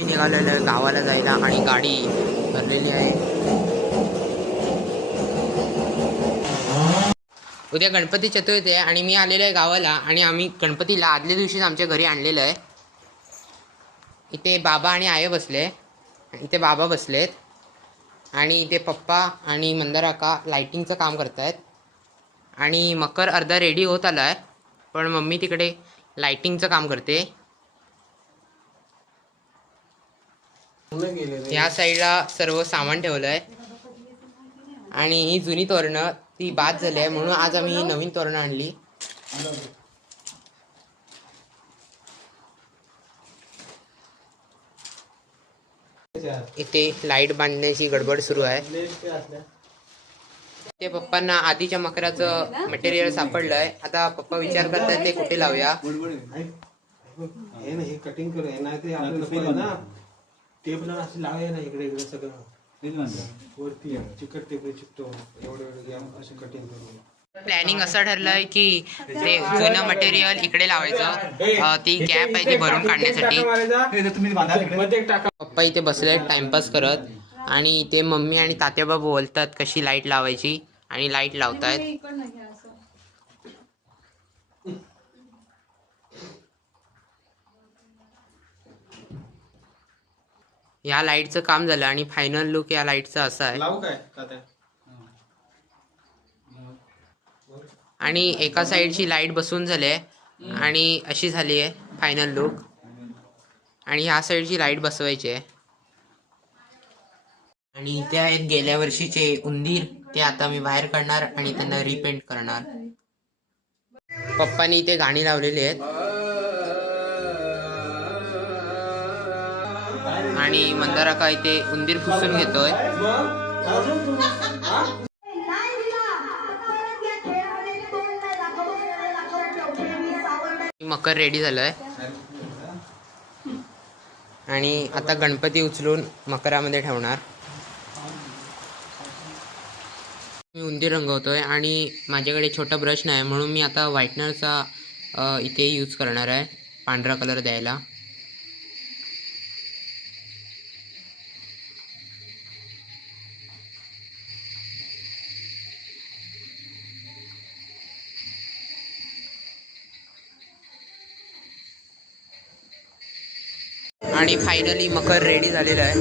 मी निघालेलो आहे गावाला जायला आणि गाडी भरलेली आहे. उद्या गणपती चतुर्थी आहे आणि मी आलेलो आहे गावाला आणि आम्ही गणपतीला आदल्या दिवशीच आमच्या घरी आणलेलं आहे. इथे बाबा आणि आई बसले, इथे बाबा बसलेत आणि इथे पप्पा आणि मंदाराका लाइटिंगचं काम करतायत आणि मकर अर्धा रेडी होत आला आहे, पण मम्मी तिकडे लाइटिंगचं काम करते. ह्या साईडला सर्व सामान ठेवलं आहे आणि ही जुनी तोरणं ती बाद झाली आहे म्हणून आज आम्ही नवीन तोरणं आणली. इथे लाईट बांधण्याची गडबड सुरू आहे. ते पप्पांना आधीच्या मकराचं मटेरियल सापडलंय. आता पप्पा विचार करतात ते कुठे लावूया. हे कटिंग करू ना ते आपलं ना टेप ना असं लावूया ना इकडे इकडे सगळं वरती चिकट टेप चिकटवून एवढे असे कटिंग करू. प्लॅनिंग असं ठरलंय की ते जुनं मटेरियल इकडे लावायचं. ती गॅप आहे ती भरून काढण्यासाठी. पप्पा इथे बसले टाइमपास करत आणि इथे मम्मी आणि तात्याबाबा बोलतात कशी लाईट लावायची आणि लाईट लावतायत. या लाईटचं काम झालं आणि फायनल लुक या लाईटचा असा आहे. आणि एका साईडची लाईट बसवून झाली आहे आणि अशी झाली आहे फायनल लुक. आणि ह्या साईडची लाईट बसवायची आहे. आणि इथे आहेत गेल्या वर्षीचे उंदीर, ते आता मी बाहेर काढणार आणि त्यांना रिपेंट करणार. पप्पानी इथे गाणी लावलेली आहेत आणि मंदाराका इथे उंदीर पुसून घेतोय. मकर रेडी झालंय आणि आता गणपती उचलून मकरामध्ये ठेवणार. मी उंदीर रंगवतोय आणि माझ्याकडे छोटा ब्रश नाही म्हणून मी आता व्हाईटनरचा इथे यूज करणार आहे पांढरा कलर द्यायला. आणि फायनली मकर रेडी झालेला आहे.